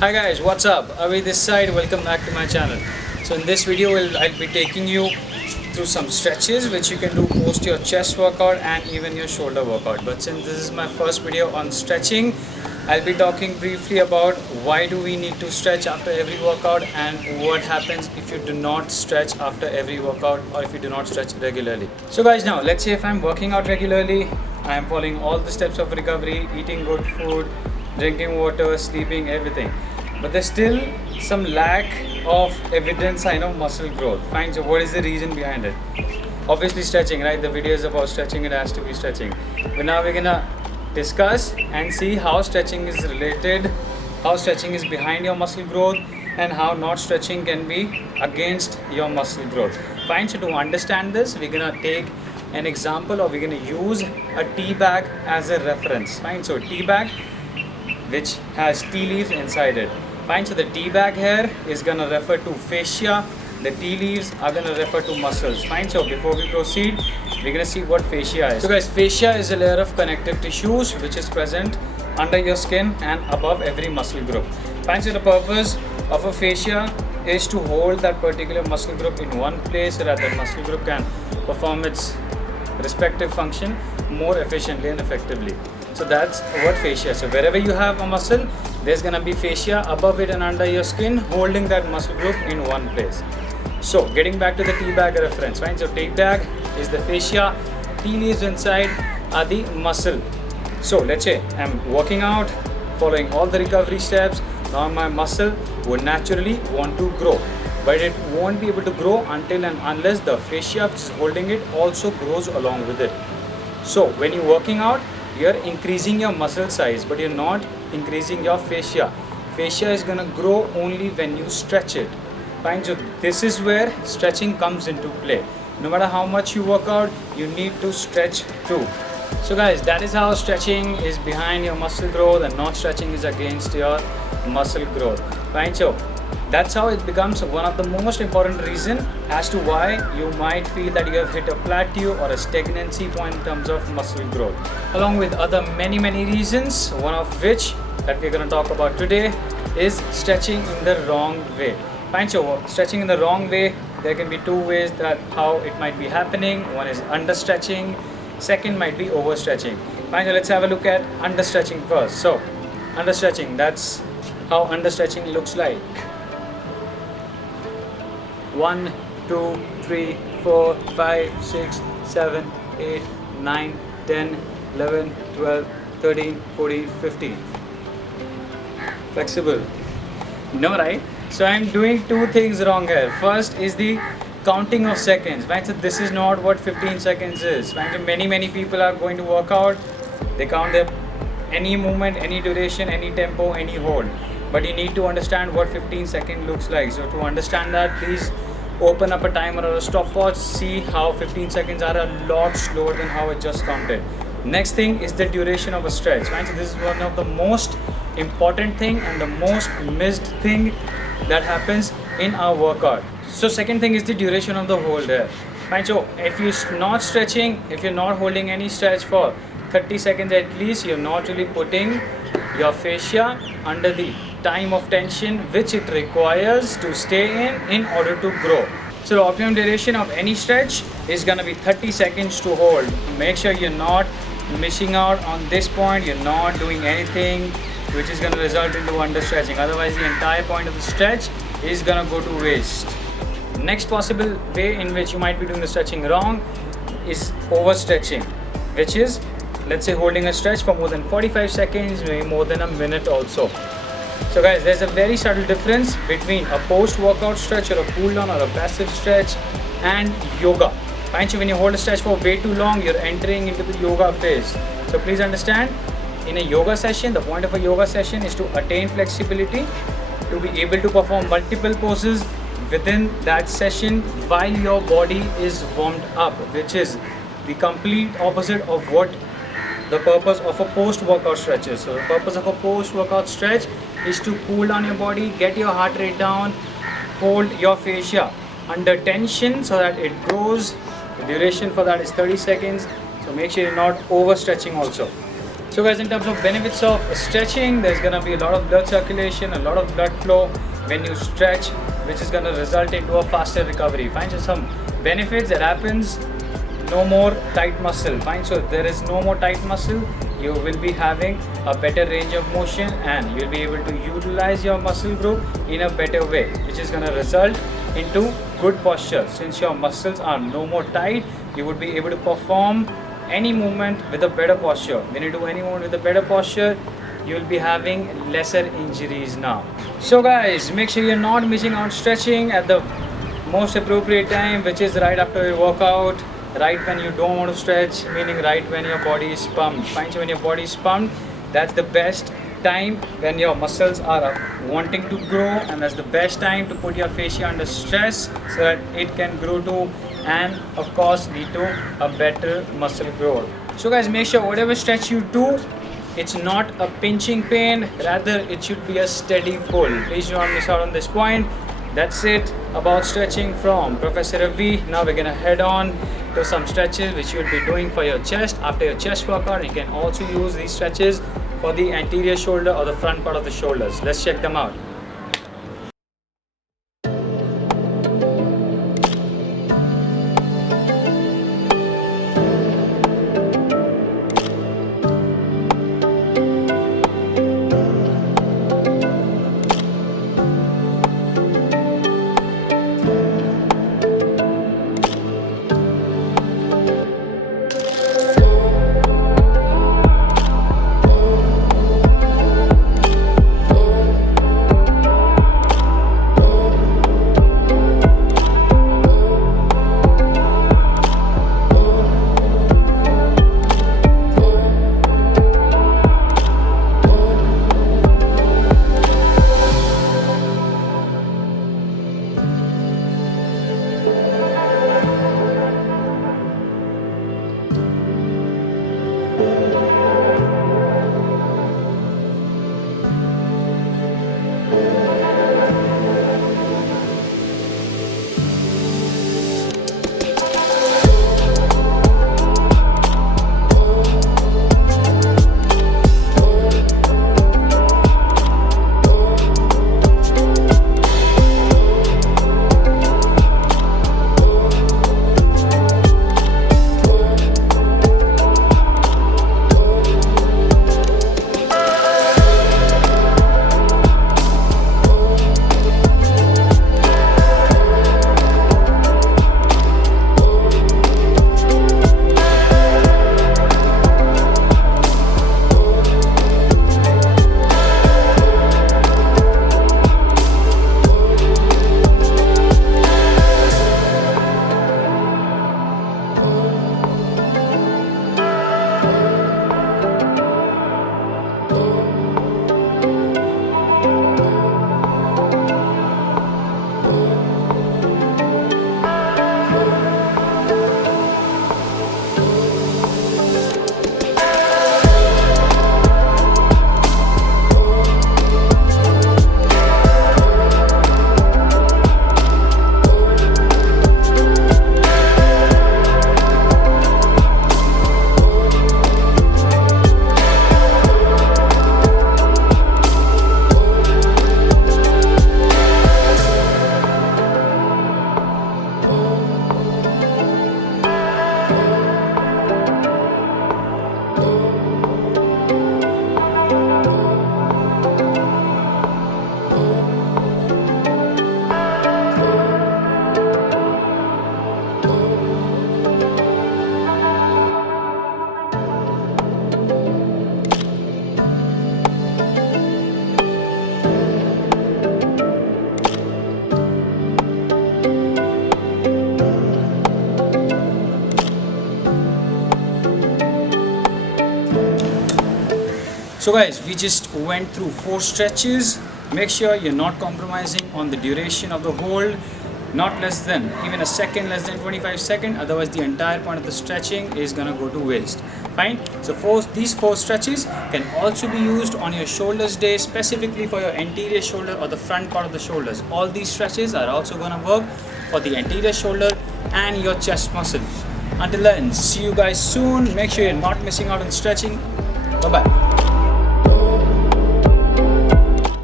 Hi guys, what's up? Avi this side, welcome back to my channel. So in this video I'll be taking you through some stretches which you can do post your chest workout and even your shoulder workout. But since this is my first video on stretching, I'll be talking briefly about why do we need to stretch after every workout and what happens if you do not stretch after every workout or if you do not stretch regularly. So guys, now let's say if I'm working out regularly, I am following all the steps of recovery, eating good food, drinking water, sleeping, everything. But there's still some lack of evidence sign of muscle growth. Fine, so what is the reason behind it? Obviously stretching, right? The video is about stretching, it has to be stretching. But now we're gonna discuss and see how stretching is related, how stretching is behind your muscle growth, and how not stretching can be against your muscle growth. Fine, so to understand this, we're gonna take an example or we're gonna use a tea bag as a reference. Fine, so tea bag which has tea leaves inside it. Fine, so the tea bag here is gonna refer to fascia, the tea leaves are gonna refer to muscles. Fine, so before we proceed, we're gonna see what fascia is. So guys, fascia is a layer of connective tissues which is present under your skin and above every muscle group. Fine, so the purpose of a fascia is to hold that particular muscle group in one place so that the muscle group can perform its respective function more efficiently and effectively. So that's what fascia is. So wherever you have a muscle, there's gonna be fascia above it and under your skin holding that muscle group in one place. So getting back to the tea bag reference, right? So tea bag is the fascia, tea leaves inside are the muscle. So let's say I'm working out, following all the recovery steps. Now my muscle would naturally want to grow, but it won't be able to grow until and unless the fascia which is holding it also grows along with it. So when you're working out, you're increasing your muscle size, but you're not increasing your fascia. Fascia is gonna grow only when you stretch it. Fine, so this is where stretching comes into play. No matter how much you work out, you need to stretch too. So guys, that is how stretching is behind your muscle growth and not stretching is against your muscle growth. Fine, so that's how it becomes one of the most important reason as to why you might feel that you have hit a plateau or a stagnancy point in terms of muscle growth. Along with other many reasons, one of which that we're going to talk about today is stretching in the wrong way. Fine, so stretching in the wrong way, there can be two ways that how it might be happening. One is understretching, second might be overstretching. Fine, so let's have a look at understretching first. So understretching, that's how understretching looks like. 1, 2, 3, 4, 5, 6, 7, 8, 9, 10, 11, 12, 13, 14, 15. Flexible. No, right? So I'm doing two things wrong here. First is the counting of seconds. Right? So this is not what 15 seconds is. Right? So many people are going to work out. They count their any movement, any duration, any tempo, any hold. But you need to understand what 15 seconds looks like. So to understand that, please open up a timer or a stopwatch, see how 15 seconds are a lot slower than how I just counted. Next thing is the duration of a stretch. Right? So this is one of the most important thing and the most missed thing that happens in our workout. So second thing is the duration of the hold here. Right? So if you're not stretching, if you're not holding any stretch for 30 seconds at least, you're not really putting your fascia under the time of tension which it requires to stay in order to grow. So the optimum duration of any stretch is going to be 30 seconds to hold. Make sure you're not missing out on this point, you're not doing anything which is going to result into understretching. Otherwise the entire point of the stretch is going to go to waste. Next possible way in which you might be doing the stretching wrong is overstretching, which is, let's say, holding a stretch for more than 45 seconds, maybe more than a minute also. So guys, there's a very subtle difference between a post-workout stretch or a cool down or a passive stretch and yoga. Fine, so when you hold a stretch for way too long, you're entering into the yoga phase. So please understand, in a yoga session, the point of a yoga session is to attain flexibility, to be able to perform multiple poses within that session while your body is warmed up, which is the complete opposite of what the purpose of a post-workout stretch is. So the purpose of a post-workout stretch is to cool down your body, get your heart rate down, hold your fascia under tension so that it grows. The duration for that is 30 seconds. So make sure you're not overstretching also. So guys, in terms of benefits of stretching, there's gonna be a lot of blood circulation, a lot of blood flow when you stretch, which is gonna result into a faster recovery. Fine. So some benefits that happens: no more tight muscle. Fine. So there is no more tight muscle. You will be having a better range of motion and you'll be able to utilize your muscle group in a better way, which is gonna result into good posture. Since your muscles are no more tight, you would be able to perform any movement with a better posture. When you do any movement with a better posture, you will be having lesser injuries now. So guys, make sure you're not missing out stretching at the most appropriate time, which is right after your workout, right when you don't want to stretch, meaning right when your body is pumped. Fine. So when your body is pumped, that's the best time when your muscles are wanting to grow, and that's the best time to put your fascia under stress so that it can grow too, and of course lead to a better muscle growth. So guys, make sure whatever stretch you do, it's not a pinching pain, rather it should be a steady pull. Please do not miss out on this point. That's it about stretching from Professor Ravi. Now we're gonna head on to some stretches which you'll be doing for your chest after your chest workout. You can also use these stretches for the anterior shoulder or the front part of the shoulders. Let's check them out. So guys, we just went through 4 stretches. Make sure you're not compromising on the duration of the hold, not less than even a second, less than 25 seconds, otherwise the entire point of the stretching is gonna go to waste. Fine. So these 4 stretches can also be used on your shoulders day, specifically for your anterior shoulder or the front part of the shoulders. All these stretches are also gonna work for the anterior shoulder and your chest muscle. Until then, see you guys soon. Make sure you're not missing out on stretching. Bye bye.